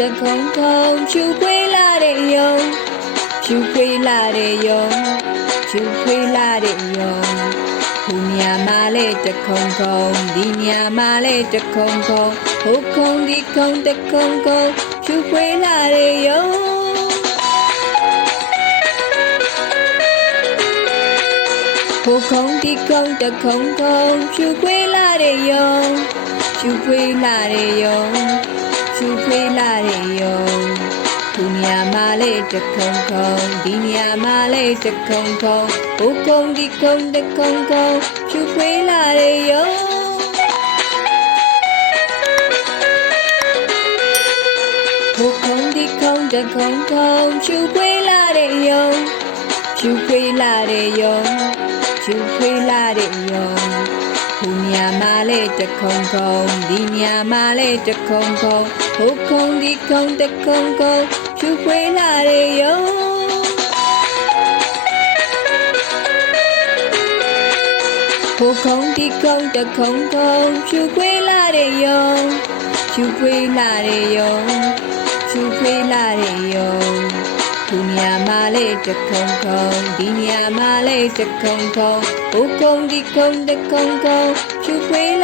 တကုံကုံဖြူခွေးလာတဲ့ယုံဖြူခွေးလာတဲ့ယုံဖြူခွေးလာတဲ့ယုံဟိုမြာမလဲတကုံကုံဒီမြာမလဲတကုံကုံဟိုကုံဒီကုံတကုံကုံဖြူခွေးလာတဲ့ယုံဟိုကုံဒီကုံတကုံကုံဖြူခွေးလာတဲ့ယုံဖြူခွေးလာတဲ့ယုံ ဖြူခွေးလာရေယောဒီမြာမာလေးတခုံခုံဒီမြာမာလေးတခုံခုံဟိုခုံဒီခုံတခုံခုံဖြူခွေးလာရေယောဟိုခုံဒီခုံတခုံခုံဖြူခွေးလာတဲ့ယုံဖြူခွေးလာတဲ့ယုံဖြူခွေးလာတဲ့ယုံ ဟိုမြာမာလေးတခုံခုံဒီမြာမာလေးတခုံခုံဟိုခုံဒီခုံတခုံခုံဖြူခွေးလာတဲ့ယုံဟိုခုံဒီခုံတခုံခုံဖြူခွေးလာတဲ့ယုံဖြူခွေးလာတဲ့ယုံချူခွေးလာတဲ့ယုံ သူမြာမာလေးတခုံခုံဒီမြာမာလေးတခုံခုံဟိုကုံဒီကုံတခုံခုံချူခွေးလာတဲ့ယုံ